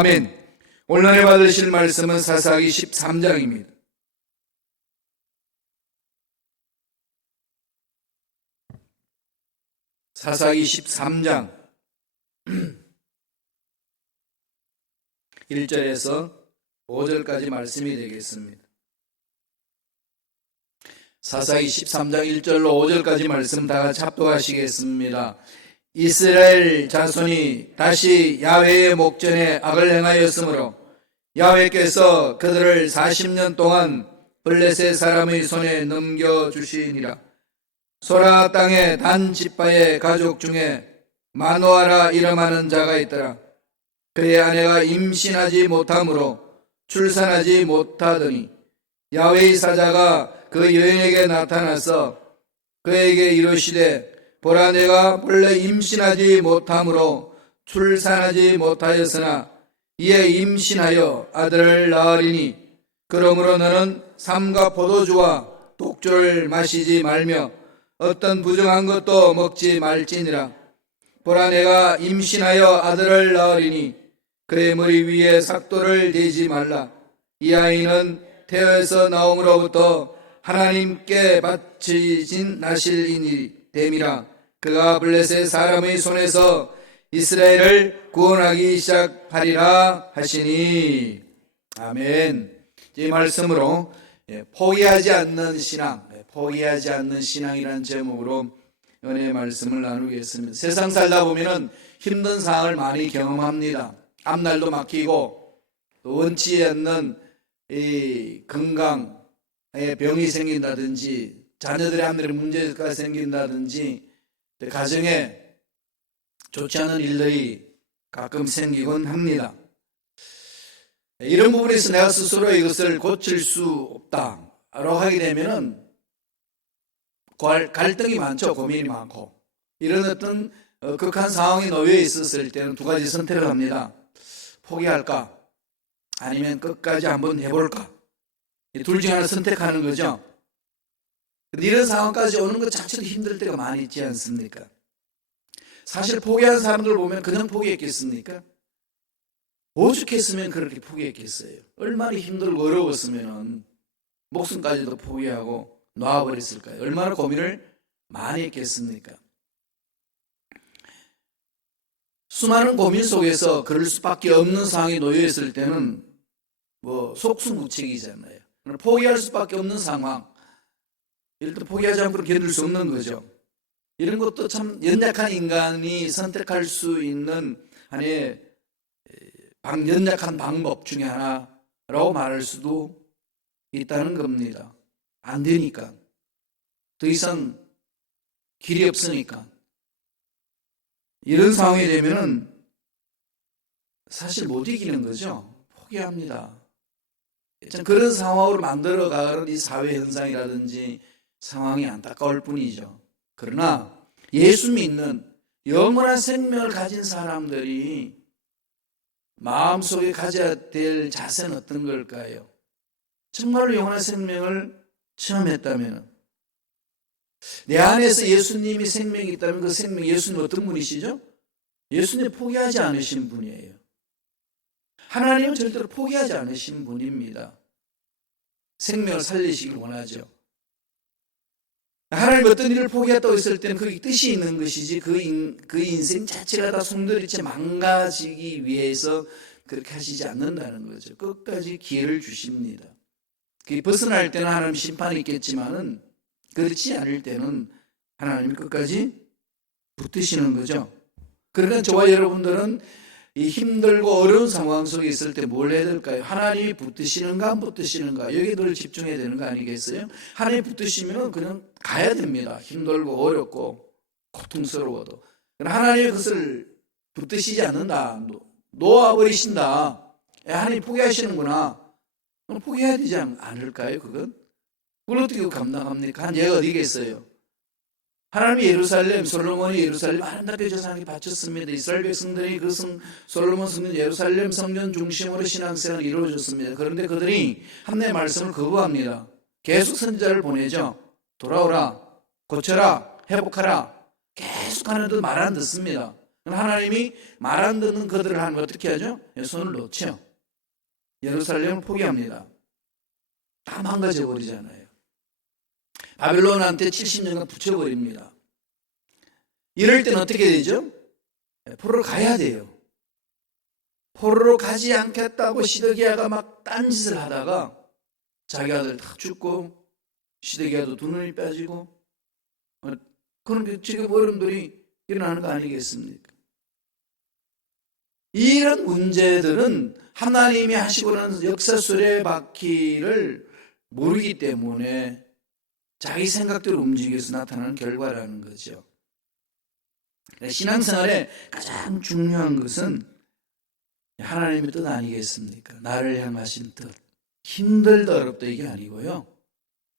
아멘. 오늘 은혜 받으실 말씀은 사사기 13장입니다. 사사기 13장 1절에서 5절까지 말씀이 되겠습니다. 사사기 13장 1절로 5절까지 말씀 다 같이 합독하시겠습니다. 이스라엘 자손이 다시 야훼의 목전에 악을 행하였으므로 야훼께서 그들을 40년 동안 블레셋 사람의 손에 넘겨주시니라. 소라 땅의 단 지파의 가족 중에 마노아라 이름하는 자가 있더라. 그의 아내가 임신하지 못하므로 출산하지 못하더니 야훼의 사자가 그 여인에게 나타나서 그에게 이르시되 보라, 내가 본래 임신하지 못하므로 출산하지 못하였으나 이에 임신하여 아들을 낳으리니 그러므로 너는 삼가 포도주와 독주를 마시지 말며 어떤 부정한 것도 먹지 말지니라. 보라, 내가 임신하여 아들을 낳으리니 그의 머리 위에 삭도를 대지 말라. 이 아이는 태에서 나옴으로부터 하나님께 바치신 나실이니 됨이라. 그가 블레셋 사람의 손에서 이스라엘을 구원하기 시작하리라 하시니. 아멘. 이 말씀으로 포기하지 않는 신앙, 포기하지 않는 신앙이라는 제목으로 은혜의 말씀을 나누겠습니다. 세상 살다 보면은 힘든 상황을 많이 경험합니다. 앞날도 막히고 또 원치 않는 이 건강에 병이 생긴다든지 자녀들의 하늘에 문제가 생긴다든지 가정에 좋지 않은 일들이 가끔 생기곤 합니다. 이런 부분에서 내가 스스로 이것을 고칠 수 없다라고 하게 되면은 갈등이 많죠. 고민이 많고. 이런 어떤 극한 상황에 놓여 있었을 때는 두 가지 선택을 합니다. 포기할까? 아니면 끝까지 한번 해볼까? 이 둘 중에 하나 선택하는 거죠. 이런 상황까지 오는 것 자체도 힘들 때가 많이 있지 않습니까? 사실 포기한 사람들 보면 그냥 포기했겠습니까? 오죽했으면 그렇게 포기했겠어요. 얼마나 힘들고 어려웠으면 목숨까지도 포기하고 놔버렸을까요? 얼마나 고민을 많이 했겠습니까? 수많은 고민 속에서 그럴 수밖에 없는 상황에 놓여 있을 때는 속수무책이잖아요. 포기할 수밖에 없는 상황, 일단 포기하지 않고 견딜 수 없는 거죠. 이런 것도 참 연약한 인간이 선택할 수 있는 하나의 연약한 방법 중에 하나라고 말할 수도 있다는 겁니다. 안 되니까. 더 이상 길이 없으니까. 이런 상황이 되면은 사실 못 이기는 거죠. 포기합니다. 그런 상황으로 만들어가는 이 사회 현상이라든지 상황이 안타까울 뿐이죠. 그러나 예수 믿는 영원한 생명을 가진 사람들이 마음속에 가져야 될 자세는 어떤 걸까요? 정말로 영원한 생명을 체험했다면 내 안에서 예수님이 생명이 있다면 그 생명, 예수님 어떤 분이시죠? 예수님 포기하지 않으신 분이에요. 하나님은 절대로 포기하지 않으신 분입니다. 생명을 살리시길 원하죠. 하나님 어떤 일을 포기했다고 했을 때는 그게 뜻이 있는 것이지 그 인생 자체가 다 송두리째 망가지기 위해서 그렇게 하시지 않는다는 거죠. 끝까지 기회를 주십니다. 벗어날 때는 하나님 심판이 있겠지만은 그렇지 않을 때는 하나님이 끝까지 붙드시는 거죠. 그러니까 저와 여러분들은 이 힘들고 어려운 상황 속에 있을 때 뭘 해야 될까요? 하나님이 붙드시는가 안 붙드시는가 여기에 늘 집중해야 되는 거 아니겠어요? 하나님이 붙드시면 그냥 가야 됩니다. 힘들고 어렵고 고통스러워도. 하나님이 그것을 붙드시지 않는다, 놓아버리신다, 하나님이 포기하시는구나, 그럼 포기해야 되지 않을까요? 그건 어떻게 감당합니까? 한 예가 어디겠어요? 하나님이 예루살렘, 솔로몬이 예루살렘 아름답게 조상에게 바쳤습니다. 이스라엘 백성들이 그 솔로몬 성전 예루살렘 성전 중심으로 신앙생활이 이루어졌습니다. 그런데 그들이 하나님의 말씀을 거부합니다. 계속 선지자를 보내죠. 돌아오라, 고쳐라, 회복하라. 계속 하는데도 말 안 듣습니다. 하나님이 말 안 듣는 그들을 하면 어떻게 하죠? 손을 놓죠. 예루살렘을 포기합니다. 다 망가져 버리잖아요. 바벨론한테 70년간 붙여버립니다. 이럴 때는 어떻게 되죠? 포로로 가야 돼요. 포로로 가지 않겠다고 시드기야가 막 딴짓을 하다가 자기 아들 다 죽고 시드기야도 두 눈이 빠지고 그런 지금 어른들이 일어나는 거 아니겠습니까? 이런 문제들은 하나님이 하시고는 역사 수레바퀴를 모르기 때문에 자기 생각대로 움직여서 나타나는 결과라는 거죠. 신앙생활에 가장 중요한 것은 하나님의 뜻 아니겠습니까? 나를 향하신 뜻. 힘들다 어렵다 이게 아니고요.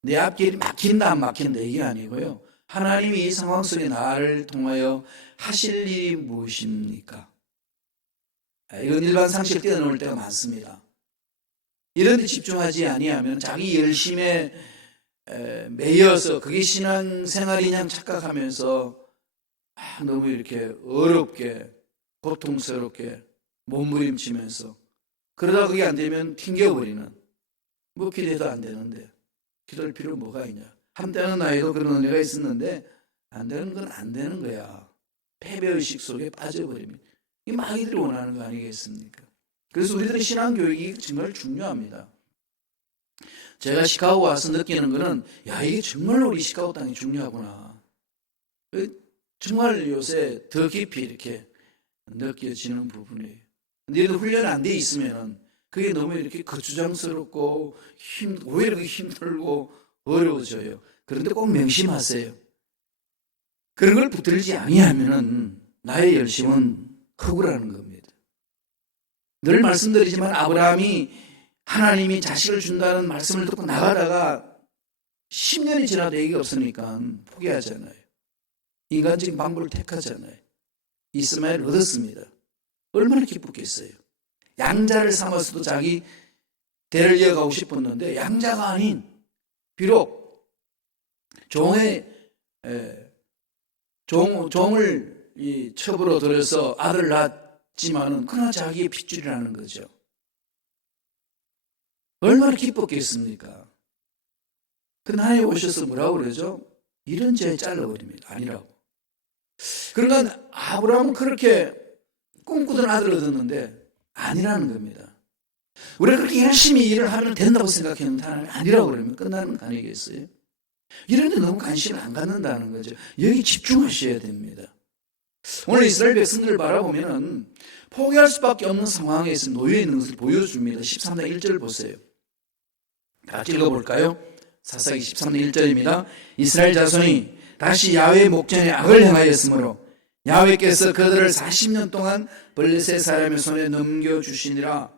내 앞길이 막힌다 안 막힌다 이게 아니고요. 하나님이 이 상황 속에 나를 통하여 하실 일이 무엇입니까? 이건 일반 상식을 뛰어넘을 때가 많습니다. 이런 데 집중하지 아니하면 자기 열심에 매여서 그게 신앙생활이냐 착각하면서 너무 이렇게 어렵게 고통스럽게 몸부림치면서 그러다 그게 안 되면 튕겨버리는 뭐 기도해도 안 되는데 기도할 필요 뭐가 있냐. 한때는 나에도 그런 은혜가 있었는데 안 되는 건 안 되는 거야. 패배의식 속에 빠져버립니다. 이 마귀들이 원하는 거 아니겠습니까? 그래서 우리들의 신앙교육이 정말 중요합니다. 제가 시카고 와서 느끼는 거는 야 이게 정말로 우리 시카고 땅이 중요하구나. 정말 요새 더 깊이 이렇게 느껴지는 부분이에요. 근데 훈련이 안 돼 있으면 그게 너무 이렇게 거추장스럽고 왜 이렇게 힘들고 어려워져요. 그런데 꼭 명심하세요. 그런 걸 붙들지 아니하면 나의 열심은 허구라는 겁니다. 늘 말씀드리지만 아브라함이 하나님이 자식을 준다는 말씀을 듣고 나가다가 10년이 지나도 애기가 없으니까 포기하잖아요. 인간적인 방법을 택하잖아요. 이스마엘을 얻었습니다. 얼마나 기쁘겠어요. 양자를 삼아서도 자기 대를 이어가고 싶었는데 양자가 아닌 비록 종을 이 첩으로 들여서 아들 낳았지만은 그러나 자기의 핏줄이라는 거죠. 얼마나 기뻤겠습니까? 그 나에 오셔서 뭐라고 그러죠? 이런 죄에 잘라버립니다. 아니라고. 그러니까 아브라함은 그렇게 꿈꾸던 아들을 얻었는데 아니라는 겁니다. 우리가 그렇게 열심히 일을 하면 된다고 생각했는데 하나님 아니라고 그러면 끝나는 거 아니겠어요? 이런 데 너무 관심을 안 갖는다는 거죠. 여기 집중하셔야 됩니다. 오늘 이스라엘 백성들을 바라보면 포기할 수밖에 없는 상황에서 놓여 있는 것을 보여줍니다. 13장 1절 보세요. 같이 읽어볼까요? 사사기 13장 1절입니다. 이스라엘 자손이 다시 야훼의 목전에 악을 행하였으므로 야훼께서 그들을 40년 동안 블레셋 사람의 손에 넘겨주시니라.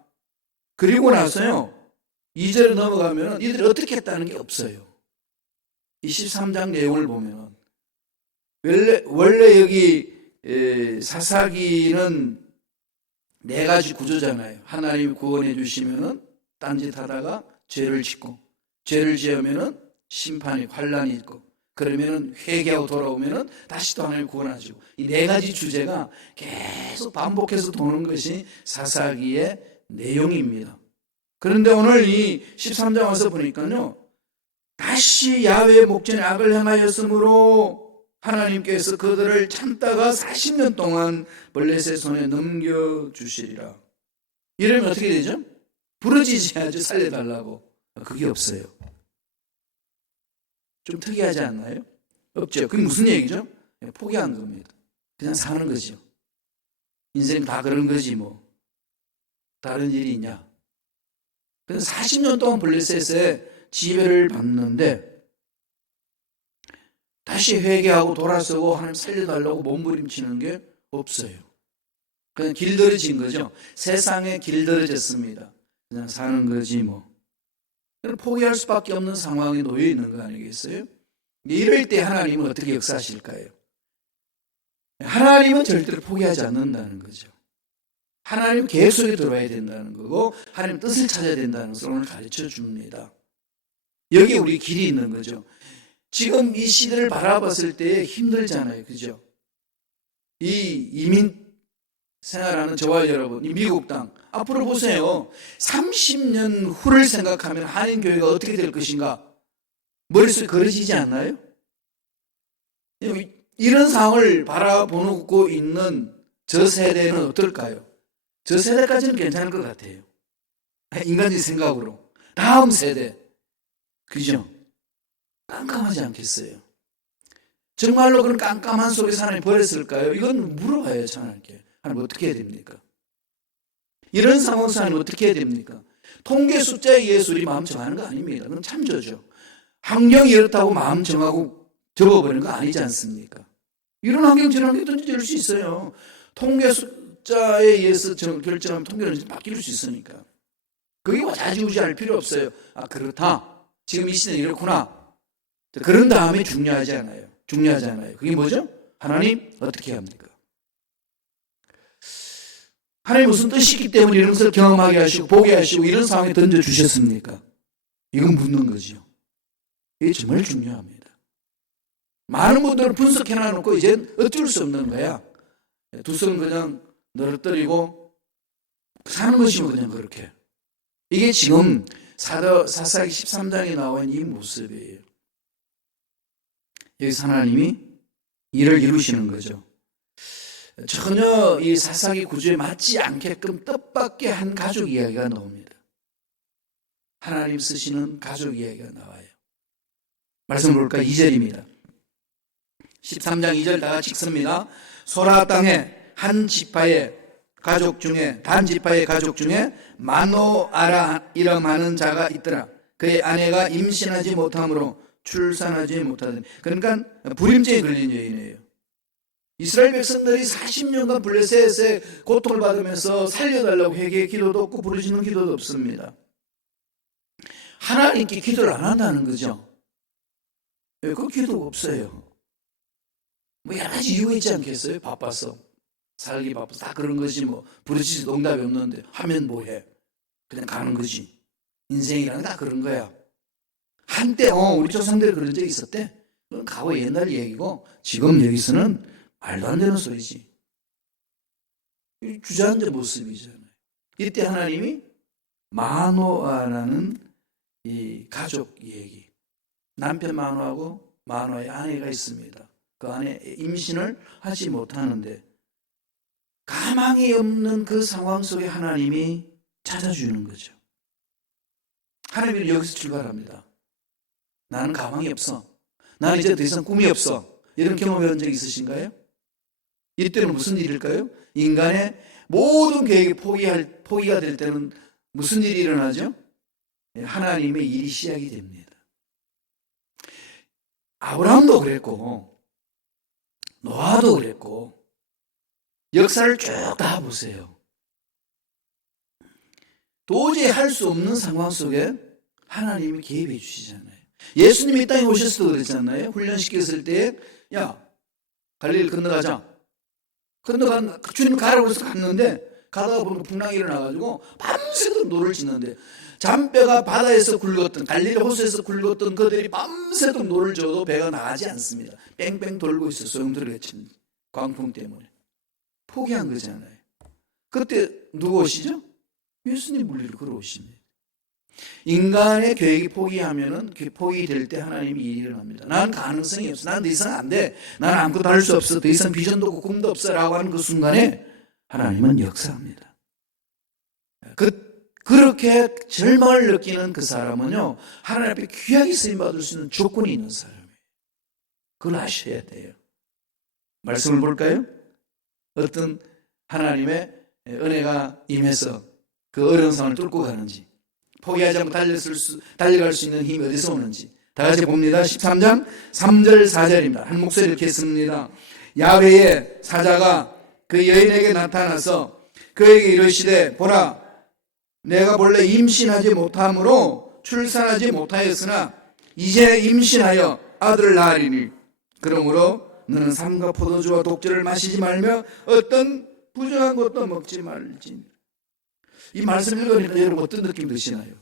그리고 나서요 2절에 넘어가면 이들이 어떻게 했다는 게 없어요. 23장 내용을 보면 원래 여기 사사기는 4가지 구조잖아요. 하나님이 구원해 주시면은 딴짓하다가 죄를 짓고 죄를 지으면은 심판이 환란이 있고 그러면은 회개하고 돌아오면은 다시 또 하나님 구원하시고 이 4가지 주제가 계속 반복해서 도는 것이 사사기의 내용입니다. 그런데 오늘 이 13장 와서 보니까요 다시 야훼의 목전에 악을 행하였으므로 하나님께서 그들을 참다가 40년 동안 블레셋 손에 넘겨주시리라. 이러면 어떻게 되죠? 부러지셔야죠. 살려달라고. 그게 없어요. 좀 특이하지 않나요? 없죠. 그게 무슨 얘기죠? 포기한 겁니다. 그냥 사는 거죠. 인생 다 그런 거지 뭐. 다른 일이 있냐. 그래서 40년 동안 블레셋에 지배를 받는데 다시 회개하고 돌아서고 하나님 살려달라고 몸부림치는 게 없어요. 그냥 길들여진 거죠. 세상에 길들여졌습니다. 그냥 사는 거지 뭐. 포기할 수밖에 없는 상황에 놓여 있는 거 아니겠어요? 이럴 때 하나님은 어떻게 역사하실까요? 하나님은 절대로 포기하지 않는다는 거죠. 하나님 계획 속에 들어와야 된다는 거고 하나님 뜻을 찾아야 된다는 것을 오늘 가르쳐 줍니다. 여기에 우리 길이 있는 거죠. 지금 이 시대를 바라봤을 때 힘들잖아요. 그죠? 이 이민 생활하는 저와 여러분, 이 미국 땅 앞으로 보세요. 30년 후를 생각하면 한인교회가 어떻게 될 것인가 머릿속에 그려지지 않나요? 이런 상황을 바라보고 있는 저 세대는 어떨까요? 저 세대까지는 괜찮을 것 같아요. 인간적인 생각으로. 다음 세대, 그죠? 깜깜하지 않겠어요? 정말로 그런 깜깜한 속에서 하나님 버렸을까요? 이건 물어봐요, 하나님께. 하나님 어떻게 해야 됩니까? 이런 상황에서 하나님 어떻게 해야 됩니까? 통계 숫자에 의해서 우리 마음 정하는 거 아닙니다. 그건 참조죠. 환경이 이렇다고 마음 정하고 접어버리는 거 아니지 않습니까? 이런 환경 저런 환경도 될 수 있어요. 통계 숫자에 의해서 결정하면 통계는 바뀔 수 있으니까. 그게 뭐 좌지우지할 필요 없어요. 아, 그렇다. 지금 이 시대는 이렇구나. 그런 다음에 중요하지 않아요. 그게 뭐죠? 하나님 어떻게 합니까? 하나님 무슨 뜻이 있기 때문에 이런 것을 경험하게 하시고 보게 하시고 이런 상황에 던져주셨습니까? 이건 묻는 거죠. 이게 정말 중요합니다. 많은 분들은 분석해놔놓고 이제 어쩔 수 없는 거야. 두 손 그냥 늘어뜨리고 사는 것이면 그냥 그렇게. 이게 지금 사사기 13장에 나온 이 모습이에요. 여기서 하나님이 일을 이루시는 거죠. 전혀 이 사사기 구조에 맞지 않게끔 뜻밖의 한 가족 이야기가 나옵니다. 하나님 쓰시는 가족 이야기가 나와요. 말씀 볼까? 2절입니다. 13장 2절 다 같이 읽습니다. 소라 땅에 한 지파의 가족 중에 단 지파의 가족 중에 마노아라 이름하는 자가 있더라. 그의 아내가 임신하지 못함으로 출산하지 못하더니. 그러니까 불임증에 걸린 여인이에요. 이스라엘 백성들이 40년간 블레셋의 고통을 받으면서 살려달라고 회개의 기도도 없고 부르짖는 기도도 없습니다. 하나님께 기도를 안 한다는 거죠. 그 기도가 없어요. 뭐 여러 가지 이유가 있지 않겠어요? 바빠서. 살기 바빠서. 다 그런 거지 뭐. 부르짖어도 응답이 없는데 하면 뭐해. 그냥 가는 거지. 인생이란 다 그런 거야. 한때 우리 조상들이 그런 적이 있었대. 그건 과거 옛날 얘기고 지금 여기서는 말도 안 되는 소리지. 주저앉은 모습이잖아요. 이때 하나님이 마노아라는 이 가족 얘기. 남편 마노아하고 마노아의 아내가 있습니다. 그 아내 임신을 하지 못하는데 가망이 없는 그 상황 속에 하나님이 찾아주는 거죠. 하나님이 여기서 출발합니다. 나는 가망이 없어. 나는 이제 더 이상 꿈이 없어. 이런 경험해 본 적 있으신가요? 이때는 무슨 일일까요? 인간의 모든 계획이 포기가 될 때는 무슨 일이 일어나죠? 하나님의 일이 시작이 됩니다. 아브라함도 그랬고 노아도 그랬고 역사를 쭉 다 보세요. 도저히 할 수 없는 상황 속에 하나님이 개입해 주시잖아요. 예수님이 이 땅에 오셨을 때 그랬잖아요. 훈련시켰을 때 야 갈릴리 건너가자. 주님 가라고 해서 갔는데 가다가 보니까 풍랑이 일어나가지고 밤새도록 노를 짓는데 잔뼈가 바다에서 굵었던 갈릴리 호수에서 굵었던 그들이 밤새도록 노를 져도 배가 나가지 않습니다. 뺑뺑 돌고 있어. 소용돌이가 광풍 때문에 포기한 거잖아요. 그때 누구 오시죠? 예수님 물리로 걸어오십니다. 인간의 계획이 포기하면은 포기될 때 하나님이 일이 일어납니다. 난 가능성이 없어. 난 더 이상 안 돼. 난 아무것도 할 수 없어. 더 이상 비전도 없고 꿈도 없어. 라고 하는 그 순간에 하나님은 역사합니다. 그렇게 절망을 느끼는 그 사람은요, 하나님 앞에 귀하게 쓰임받을 수 있는 조건이 있는 사람이에요. 그걸 아셔야 돼요. 말씀을 볼까요? 어떤 하나님의 은혜가 임해서 그 어려운 상황을 뚫고 가는지, 포기하지 않고 달려갈 수 있는 힘이 어디서 오는지 다 같이 봅니다. 13장 3절 4절입니다. 한 목소리 이렇게 했습니다. 야훼의 사자가 그 여인에게 나타나서 그에게 이르시되 보라 내가 본래 임신하지 못함으로 출산하지 못하였으나 이제 임신하여 아들을 낳으리니 그러므로 너는 삼가 포도주와 독주를 마시지 말며 어떤 부정한 것도 먹지 말지. 이 말씀 읽으니까 여러분 어떤 느낌 드시나요?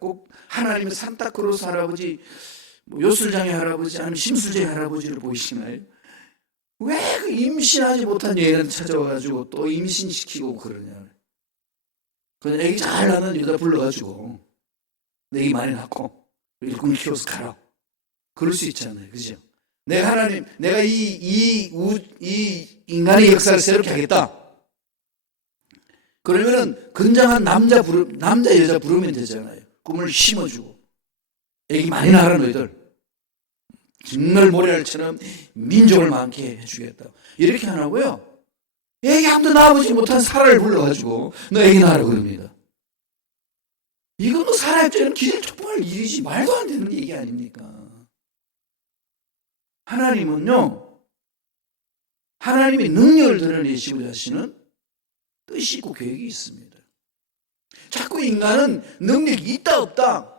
꼭 하나님의 산타크로스 할아버지, 요술장의 할아버지, 아니면 심수재 할아버지를 보이시나요? 왜 그 임신하지 못한 여인한테 찾아와가지고 또 임신시키고 그러냐. 그냥 애기 잘 낳는 여자 불러가지고 내 애기 많이 낳고 일꾼 키워서 가라. 그럴 수 있잖아요. 그죠? 내가 하나님, 내가 이 인간의 역사를 새롭게 하겠다. 그러면은 건장한 남자 여자 부르면 되잖아요. 꿈을 심어주고 애기 많이 낳으라 너희들. 정말 모래알처럼 민족을 많게 해주겠다. 이렇게 안 하고요. 애기 아무도 낳아보지 못한 사라를 불러가지고 너 애기 낳으라 그럽니다. 이건 뭐 사라 입장에는 기절초풍할 일이지 말도 안 되는 얘기 아닙니까? 하나님은요, 하나님의 능력을 드러내시고자 하시는 뜻이 있고 계획이 있습니다. 자꾸 인간은 능력이 있다 없다,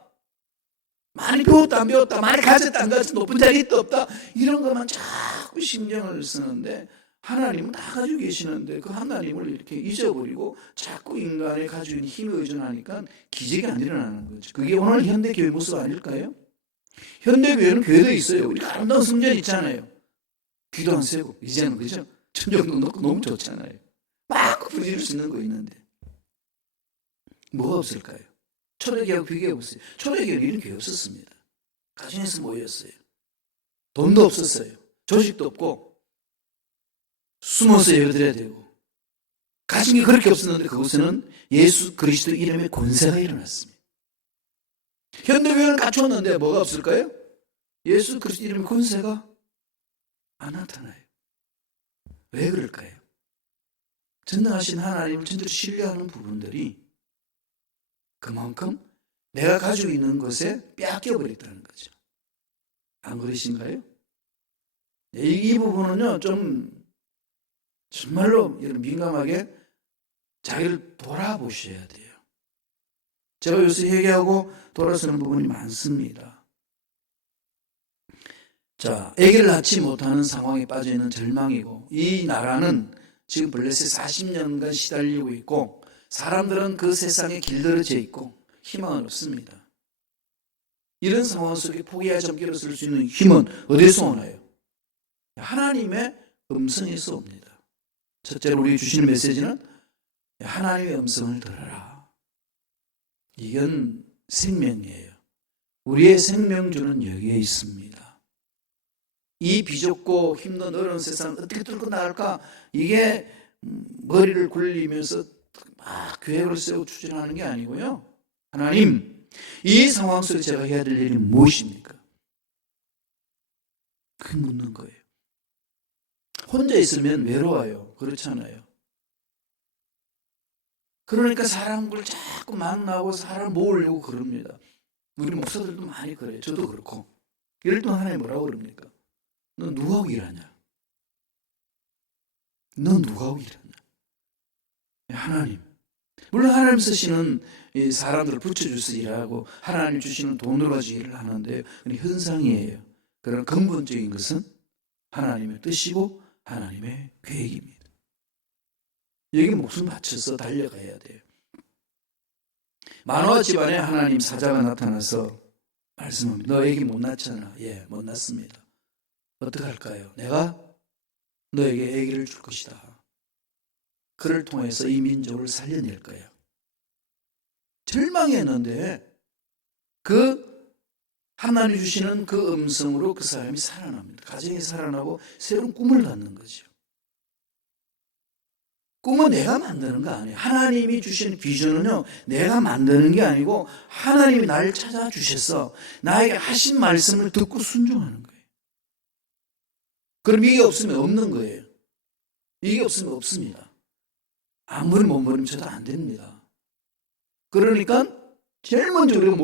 많이 배웠다 안 배웠다, 많이 가졌다 안 가졌다, 높은 자리에 있다 없다, 이런 것만 자꾸 신경을 쓰는데 하나님은 다 가지고 계시는데 그 하나님을 이렇게 잊어버리고 자꾸 인간의 가지고 있는 힘에 의존하니까 기적이 안 일어나는 거죠. 그게 오늘 현대교회 모습 아닐까요? 현대교회는 교회도 있어요. 우리 아름다운 성전 있잖아요. 귀도 안 세고 이제는 그죠? 천정도 넣고 너무 좋잖아요. 막 부딪힐 수 있는 거 있는데 뭐가 없을까요? 초대교회하고 비교해보세요. 초대교회는 이런 교회 없었습니다. 가정에서 모였어요. 돈도 없었어요. 조직도 없고 숨어서 예배드려야 되고 가진 게 그렇게 없었는데 그곳에는 예수 그리스도 이름의 권세가 일어났습니다. 현대교회는 갖췄는데 뭐가 없을까요? 예수 그리스도 이름의 권세가 안 나타나요. 왜 그럴까요? 전능하신 하나님을 전적으로 신뢰하는 부분들이 그만큼 내가 가지고 있는 것에 뺏겨버렸다는 거죠. 안 그러신가요? 이 부분은요, 좀 정말로 민감하게 자기를 돌아보셔야 돼요. 제가 요새 얘기하고 돌아서는 부분이 많습니다. 자, 아기를 낳지 못하는 상황에 빠져 있는 절망이고, 이 나라는 지금 블레셋 40년간 시달리고 있고, 사람들은 그 세상에 길들여져 있고 희망은 없습니다. 이런 상황 속에 포기하지 않게 일어설 수 있는 힘은 어디서 오나요? 하나님의 음성에서 옵니다. 첫째로 우리에게 주시는 메시지는 하나님의 음성을 들어라. 이건 생명이에요. 우리의 생명주는 여기에 있습니다. 이 비좁고 힘든 어려운 세상 어떻게 뚫고 나갈까? 이게 머리를 굴리면서 막 계획을 세우고 추진하는 게 아니고요. 하나님, 이 상황 속에 제가 해야 될 일이 무엇입니까? 그게 묻는 거예요. 혼자 있으면 외로워요. 그렇잖아요. 그러니까 사람을 자꾸 만나고 사람 모으려고 그럽니다. 우리 목사들도 많이 그래요. 저도 그렇고. 이럴 때 하나님 뭐라고 그럽니까? 너 누구하고 일하냐? 너 누구하고 일하냐? 하나님. 물론 하나님 쓰시는 사람들을 붙여줘서 일하고 하나님 주시는 돈으로 가지고 일을 하는데 그건 현상이에요. 그런 근본적인 것은 하나님의 뜻이고 하나님의 계획입니다. 여기 목숨 바쳐서 달려가야 돼요. 마노아 집안에 하나님 사자가 나타나서 말씀합니다. 너 애기 못 낳잖아. 예, 못 낳습니다. 어떻게 할까요? 내가 너에게 애기를 줄 것이다. 그를 통해서 이 민족을 살려낼 거예요. 절망했는데 그 하나님 주시는 그 음성으로 그 사람이 살아납니다. 가정이 살아나고 새로운 꿈을 갖는 거죠. 꿈은 내가 만드는 거 아니에요. 하나님이 주신 비전은요, 내가 만드는 게 아니고 하나님이 나를 찾아주셔서 나에게 하신 말씀을 듣고 순종하는 거예요. 그럼 이게 없으면 없는 거예요. 이게 없으면 없습니다. 아무리 몸부림쳐도 안 됩니다. 그러니까 제일 먼저 우리가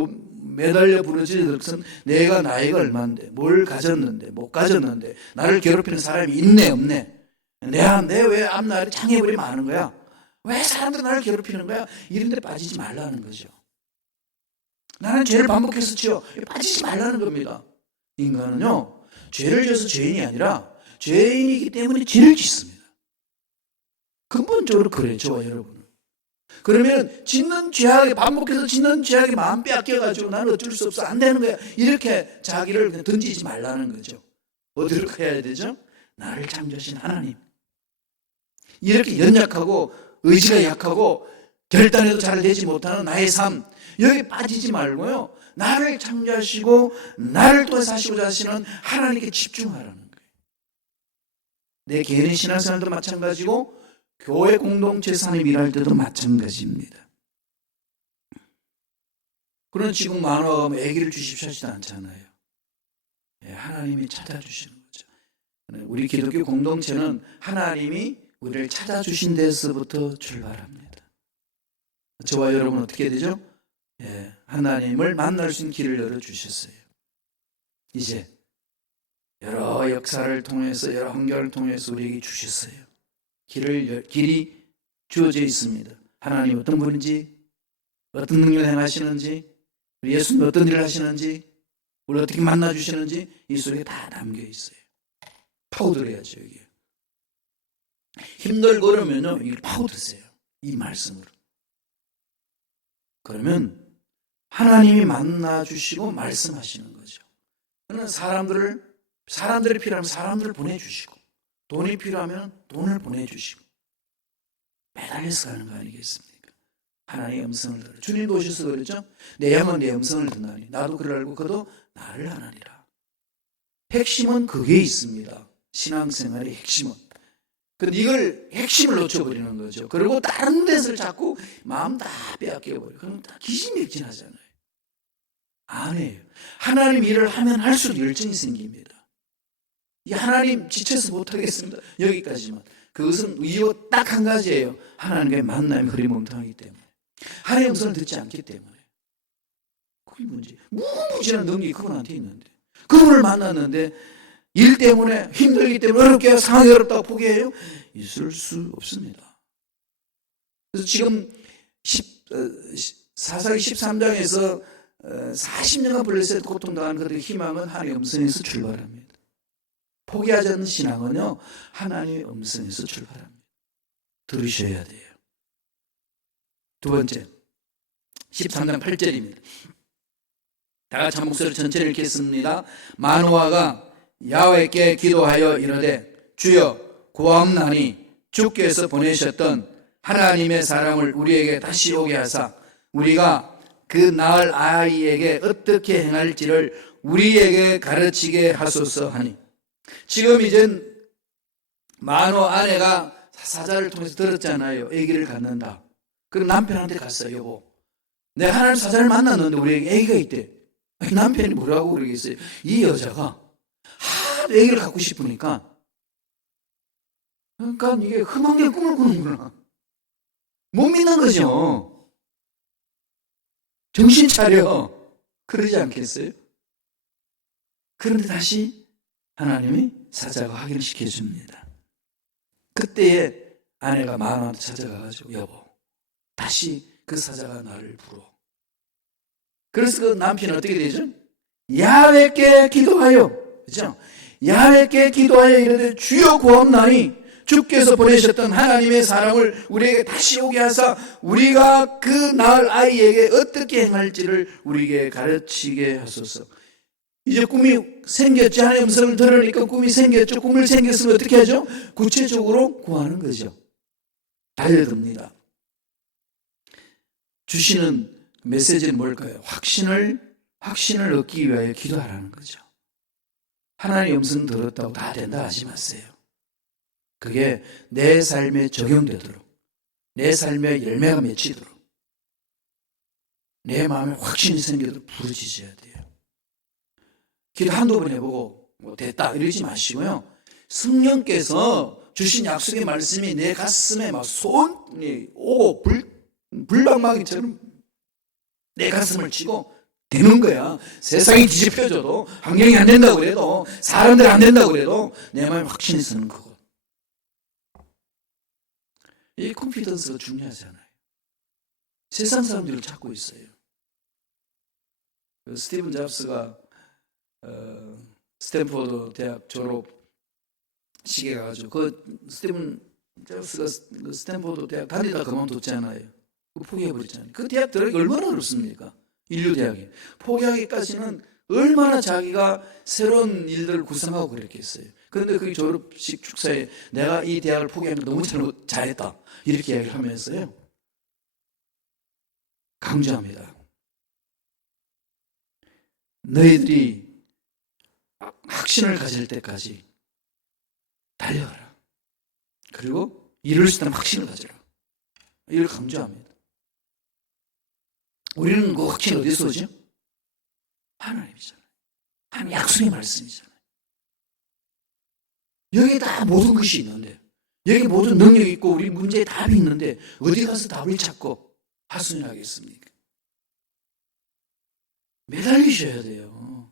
매달려 부러지는 것은 내가 나이가 얼마인데, 뭘 가졌는데, 못 가졌는데, 나를 괴롭히는 사람이 있네 없네, 내 왜 앞날에 장애물이 많은 거야, 왜 사람들이 나를 괴롭히는 거야, 이런 데 빠지지 말라는 거죠. 나는 죄를 반복했었지요. 빠지지 말라는 겁니다. 인간은요, 죄를 져서 죄인이 아니라 죄인이기 때문에 죄를 짓습니다. 근본적으로 그래요, 저와 여러분은. 그러면 짓는 죄악에, 반복해서 짓는 죄악에 마음 빼앗겨가지고 나는 어쩔 수 없어, 안 되는 거야, 이렇게 자기를 그냥 던지지 말라는 거죠. 어디로 가야 되죠? 나를 창조하신 하나님. 이렇게 연약하고 의지가 약하고 결단해도 잘 되지 못하는 나의 삶, 여기 빠지지 말고요, 나를 창조하시고 나를 통해서 하시고자 하시는 하나님께 집중하라는 거예요. 내 개인의 신앙생활도 마찬가지고 교회 공동체 삶을 일할 때도 마찬가지입니다. 그런 지금 만화가 아기를 주십시오 하지도 않잖아요. 하나님이 찾아주시는 거죠. 우리 기독교 공동체는 하나님이 우리를 찾아주신 데서부터 출발합니다. 저와 여러분 어떻게 되죠? 하나님을 만날 수 있는 길을 열어주셨어요. 이제 여러 역사를 통해서 여러 환경을 통해서 우리에게 주셨어요. 길이 주어져 있습니다. 하나님 어떤 분인지, 어떤 능력을 행하시는지, 우리 예수님 어떤 일을 하시는지, 우리 어떻게 만나주시는지 이 속에 다 담겨 있어요. 파고들어야죠. 여기 힘들고 그러면요, 이걸 파고드세요. 이 말씀으로. 그러면 하나님이 만나주시고 말씀하시는 거죠. 그러면 사람들이 필요하면 사람들을 보내주시고, 돈이 필요하면 돈을 보내주시고, 매달려서 가는 거 아니겠습니까? 하나님의 음성을 들어. 주님도 오셔서 그랬죠? 내 양은 내 음성을 듣나니 나도 그를 알고 그도 나를 아나니라. 핵심은 그게 있습니다. 신앙생활의 핵심은. 근데 이걸 핵심을 놓쳐버리는 거죠. 그리고 다른 데서 자꾸 마음 다 빼앗겨버려요. 그럼 다 기진맥진하잖아요. 안 해요. 하나님 일을 하면 할수록 열정이 생깁니다. 이 하나님 지쳐서 못하겠습니다. 여기까지만. 그것은 이유 딱 한 가지예요. 하나님과의 만남이 흐리멍텅하기 때문에. 하나님의 음성을 듣지 않기 때문에. 그게 문제. 무궁무진한 능력이 그분한테 있는데, 그분을 만났는데 일 때문에 힘들기 때문에 어렵게 상황이 어렵다고 포기해요? 있을 수 없습니다. 그래서 지금 사사기 13장에서 40년간 블레셋 고통당하는 그들의 희망은 하나님의 음성에서 출발합니다. 포기하지 않는 신앙은요, 하나님의 음성에서 출발합니다. 들으셔야 돼요. 두 번째, 13장 8절입니다. 다 같이 한 목소리 전체를 읽겠습니다. 마노아가 야훼께 기도하여 이르되 주여 구하옵나니 주께서 보내셨던 하나님의 사람을 우리에게 다시 오게 하사 우리가 그 낳을 아이에게 어떻게 행할지를 우리에게 가르치게 하소서 하니. 지금 이젠 마노 아내가 사자를 통해서 들었잖아요. 아기를 갖는다. 그럼 남편한테 갔어요. 여보, 내가 하나님 사자를 만났는데 우리에게 아기가 있대. 남편이 뭐라고 그러겠어요? 이 여자가 하도 아기를 갖고 싶으니까, 그러니까 이게 흠한게 꿈을 꾸는구나. 못 믿는 거죠. 정신 차려. 그러지 않겠어요? 그런데 다시 하나님이 사자가 확인시켜 줍니다. 그때에 아내가 마누아한테 찾아가가지고 여보, 다시 그 사자가 나를 부러. 그래서 그 남편은 어떻게 되죠? 야훼께 기도하여, 그렇죠? 야훼께 기도하여 이르되 주여 구하옵나니 주께서 보내셨던 하나님의 사람을 우리에게 다시 오게 하사 우리가 그 낳을 아이에게 어떻게 행할지를 우리에게 가르치게 하소서. 이제 꿈이 생겼지. 하나님의 음성을 들으니까 꿈이 생겼죠. 꿈을 생겼으면 어떻게 하죠? 구체적으로 구하는 거죠. 달려듭니다. 주시는 메시지는 뭘까요? 확신을 얻기 위하여 기도하라는 거죠. 하나님의 음성 들었다고 다 된다 하지 마세요. 그게 내 삶에 적용되도록, 내 삶에 열매가 맺히도록, 내 마음에 확신이 생기도록 부르짖어야 돼요. 기도 한두 번 해보고 뭐 됐다 이러지 마시고요, 성령께서 주신 약속의 말씀이 내 가슴에 막 소원이 오고 불방망이처럼 내 가슴을 치고 되는 거야. 세상이 뒤집혀져도, 환경이 안 된다고 그래도, 사람들이 안 된다고 그래도 내 마음에 확신이 서는 거고. 이 컨피던스가 중요하잖아요. 세상 사람들을 찾고 있어요. 스티븐 잡스가 스탠포드 대학 졸업 시기에 가가지고, 그 스티븐 잡스가 스탠포드 대학 다니다 그만뒀잖아요. 포기해버렸잖아요. 그 대학 들어가기 얼마나 어렵습니까? 인류 대학에 포기하기까지는 얼마나 자기가 새로운 일들을 구상하고 그랬겠어요. 그런데 그 졸업식 축사에 내가 이 대학을 포기한 거 너무 잘했다 이렇게 이야기를 하면서요 강조합니다. 너희들이 확신을 가질 때까지 달려가라. 그리고 이룰 수 있다는 확신을 가져라. 이걸 강조합니다. 우리는 그 확신 어디서 오죠? 하나님이잖아요. 하나님 약속의 말씀이잖아요. 여기 다 모든 것이 있는데, 여기 모든 능력이 있고 우리 문제에 답이 있는데 어디 가서 답을 찾고 하소연하겠습니까? 매달리셔야 돼요.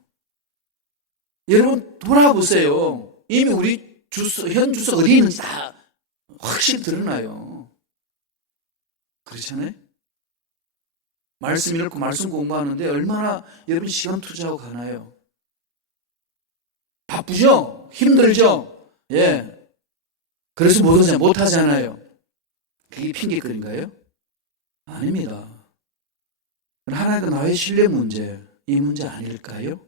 여러분 돌아보세요. 이미 우리 현 주소 어디 있는지 다 확실히 드러나요. 그렇잖아요? 말씀 읽고 말씀 공부하는데 얼마나 여러분 시간 투자하고 가나요? 바쁘죠? 힘들죠? 예. 그래서 못하잖아요. 그게 핑계거리인가요? 아닙니다. 하나님과 나의 신뢰 문제, 이 문제 아닐까요?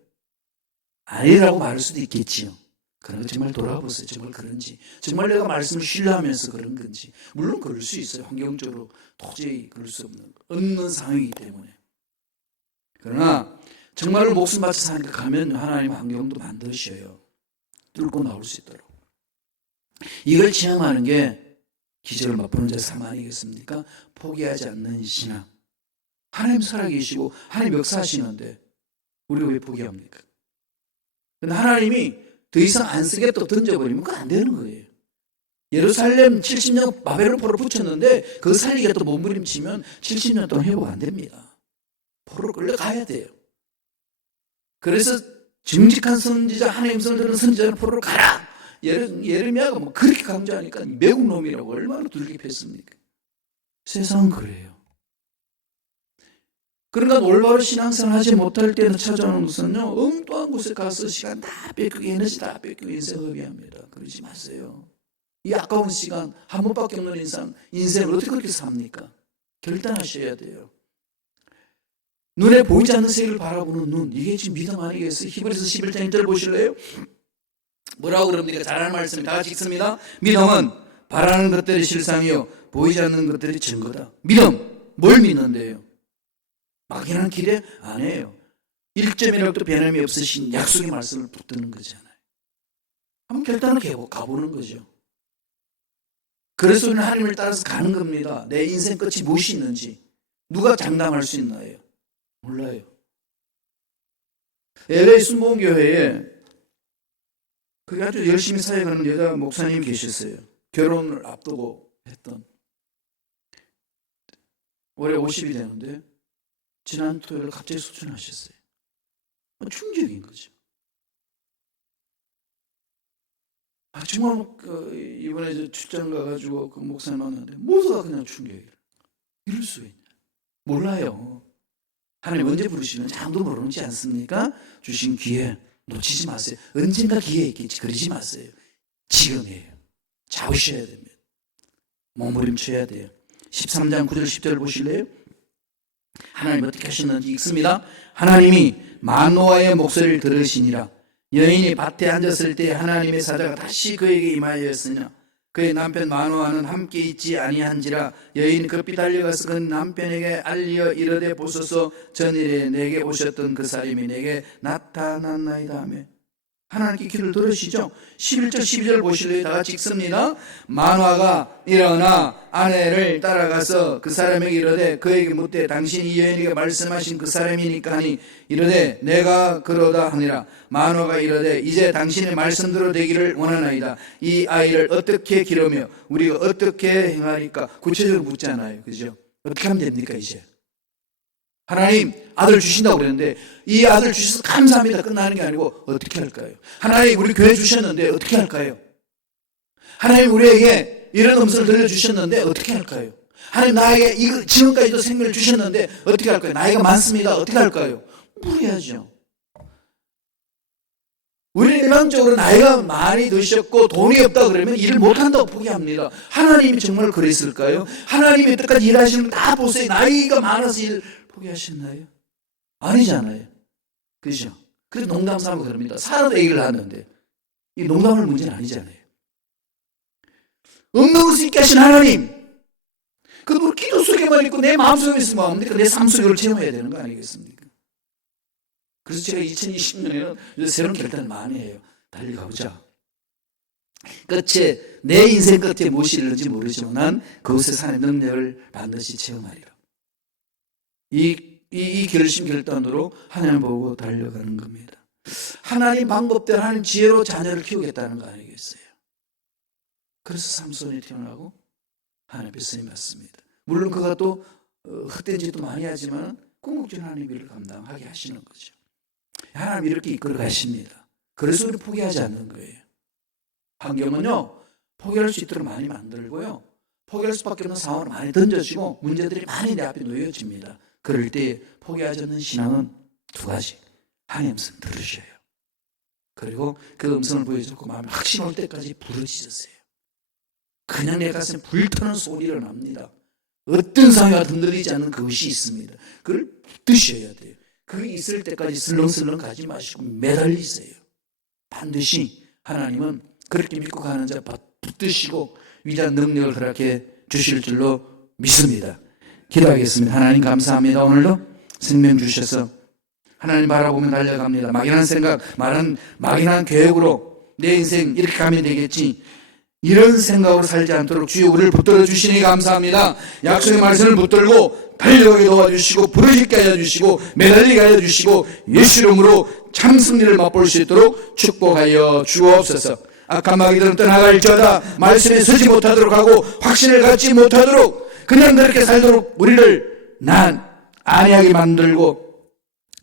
아니라고 말할 수도 있겠지요. 그러나 정말 돌아보세요. 정말 그런지. 정말 내가 말씀을 신뢰하면서 그런 건지. 물론 그럴 수 있어요. 환경적으로 도저히 그럴 수 없는 상황이기 때문에. 그러나 정말로 목숨 바쳐 사니까 가면 하나님 환경도 만드셔요. 뚫고 나올 수 있도록. 이걸 체험하는 게 기적을 맛보는 자의 삶 아니겠습니까? 포기하지 않는 신앙. 하나님 살아계시고 하나님 역사하시는데 우리가 왜 포기합니까? 근데 하나님이 더 이상 안 쓰겠다고 던져버리면 그건 안 되는 거예요. 예루살렘 70년 바벨론 포로 붙였는데 그거 살리겠다고 몸부림치면 70년 동안 회복 안 됩니다. 포로로 끌려가야 돼요. 그래서 정직한 선지자, 하나님 손을 드는 선지자는 포로로 가라! 예레미야가 뭐 그렇게 강조하니까 매국 놈이라고 얼마나 두들겨 팼습니까? 세상은 그래요. 그러니까 올바로 신앙생활 하지 못할 때는 찾아오는 것은요, 엉뚱한 곳에 가서 시간 다 뺏기고 에너지 다 뺏기고 인생 허비합니다. 그러지 마세요. 이 아까운 시간 한 번밖에 없는 인생을 어떻게 그렇게 삽니까? 결단하셔야 돼요. 눈에 보이지 않는 세계를 바라보는 눈, 이게 지금 믿음 아니겠어요? 히브리서 11장 1절 보실래요? 뭐라고 그럽니까? 잘하는 말씀 다 같이 읽습니다. 믿음은 바라는 것들이 실상이요 보이지 않는 것들이 증거다. 믿음, 뭘 믿는데요? 막연한 기대 아니에요. 1점이라도 변함이 없으신 약속의 말씀을 붙드는 거잖아요. 한번 결단을 가보는 거죠. 그래서 우리는 하나님을 따라서 가는 겁니다. 내 인생 끝이 무엇이 있는지 누가 장담할 수 있나요? 몰라요. LA 순복음교회에 그게 아주 열심히 사역하는 여자 목사님이 계셨어요. 결혼을 앞두고 했던. 올해 50이 되는데 지난 토요일 갑자기 소천하셨어요. 충격인 거죠. 정말 이번에 출장 가가지고 그 목사님 만났는데 모두가 그냥 충격이에요. 이럴 수 있냐? 몰라요. 하나님 언제 부르시는지 아무도 모르지 않습니까? 주신 기회 놓치지 마세요. 언젠가 기회 있겠지. 그러지 마세요. 지금이에요. 잡으셔야 됩니다. 몸부림쳐야 돼요. 13장 9절 10절 보실래요? 하나님 어떻게 하셨는지 읽습니다. 하나님이 마노아의 목소리를 들으시니라. 여인이 밭에 앉았을 때 하나님의 사자가 다시 그에게 임하였으나 그의 남편 마노아는 함께 있지 아니한지라. 여인이 급히 달려가서 그 남편에게 알려 이르되 보소서 전일에 내게 오셨던 그 사람이 내게 나타났나이다 하며. 하나님께 귀를 들으시죠. 11절 12절 보실래요? 다 같이 읽습니다. 마노아가 일어나 아내를 따라가서 그 사람에게 이르되 그에게 묻되 당신이 여인에게 말씀하신 그 사람이니까 하니 이르되 내가 그러다 하니라. 마노아가 이르되 이제 당신의 말씀대로 되기를 원하나이다. 이 아이를 어떻게 기르며 우리가 어떻게 행하니까 구체적으로 묻잖아요. 그죠? 어떻게 하면 됩니까 이제? 하나님 아들 주신다고 그랬는데 이 아들 주셔서 감사합니다 끝나는 게 아니고 어떻게 할까요? 하나님 우리 교회 주셨는데 어떻게 할까요? 하나님 우리에게 이런 음성을 들려주셨는데 어떻게 할까요? 하나님 나에게 이거 지금까지도 생명을 주셨는데 어떻게 할까요? 나이가 많습니다. 어떻게 할까요? 물어야죠. 우리는 일반적으로 나이가 많이 드셨고 돈이 없다 그러면 일을 못한다고 포기합니다. 하나님이 정말 그랬을까요? 하나님이 여태까지 일하시는 거 다 보세요. 나이가 많아서 일 포기하셨나요? 아니잖아요. 그죠? 그래서 농담 삼아 그럽니다. 살아도 얘기를 하는데 이 농담할 문제는 아니잖아요. 없는 것을 있게 하신 하나님, 그 기도 속에만 있고 내 마음속에 있으면 뭐합니까? 내 삶 속을 체험해야 되는 거 아니겠습니까? 그래서 제가 2020년에는 새로운 결단을 많이 해요. 달려가보자. 끝에 내 인생 끝에 무엇이 있는지 모르지만 난 그곳에 사는 능력을 반드시 체험하리라. 이 결심 결단으로 하나님 보고 달려가는 겁니다. 하나님 방법대로 하나님 지혜로 자녀를 키우겠다는 거 아니겠어요? 그래서 삼손이 태어나고 하나님 뱃속에 맞습니다. 물론 그가 또 헛된 짓도 많이 하지만 궁극적인 하나님의 일을 감당하게 하시는 거죠. 하나님 이렇게 이끌어 가십니다. 그래서 우리 포기하지 않는 거예요. 환경은요, 포기할 수 있도록 많이 만들고요, 포기할 수밖에 없는 상황을 많이 던져주고 문제들이 많이 내 앞에 놓여집니다. 그럴 때 포기하지 않는 신앙은 두 가지. 하나님 음성 들으셔요. 그리고 그 음성을 보여주고 마음에 확신 올 때까지 부르짖으세요. 그냥 내 가슴에 불타는 소리가 납니다. 어떤 상황이 흔들리지 않는 그것이 있습니다. 그걸 붙드셔야 돼요. 그게 있을 때까지 슬렁슬렁 가지 마시고 매달리세요. 반드시 하나님은 그렇게 믿고 가는 자 붙드시고 위대한 능력을 허락해 주실 줄로 믿습니다. 기도하겠습니다. 하나님 감사합니다. 오늘도 생명 주셔서 하나님 바라보며 달려갑니다. 막연한 생각, 막연한 계획으로 내 인생 이렇게 가면 되겠지, 이런 생각으로 살지 않도록 주여 우리를 붙들어 주시니 감사합니다. 약속의 말씀을 붙들고 달려가게 도와주시고 부르짖게 하여 주시고 매달리게 하여 주시고 예수 이름으로 참 승리를 맛볼 수 있도록 축복하여 주옵소서. 악한 마귀들은 떠나갈지어다 말씀에 서지 못하도록 하고 확신을 갖지 못하도록 그냥 그렇게 살도록 우리를 안이하게 만들고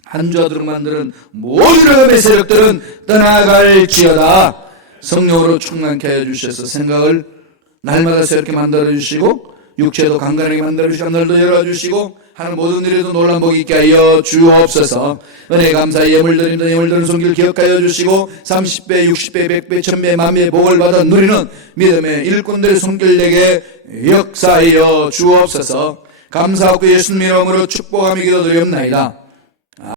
안주하도록 만드는 모든 흑암의 세력들은 떠나갈지어다. 성령으로 충만케 하여 주셔서 생각을 날마다 새롭게 만들어 주시고 육체도 강건하게 만들어 주시고 하늘도 열어주시고 하는 모든 일에도 놀란 복이 있게 하여 주옵소서. 은혜 감사 예물드립니다. 예물드리는 손길 기억하여 주시고 30배 60배 100배 1000배 만배의 복을 받아 누리는 믿음의 일꾼들의 손길에게 역사하여 주옵소서. 감사하고 예수님 이름으로 축복하며 기도드리옵나이다.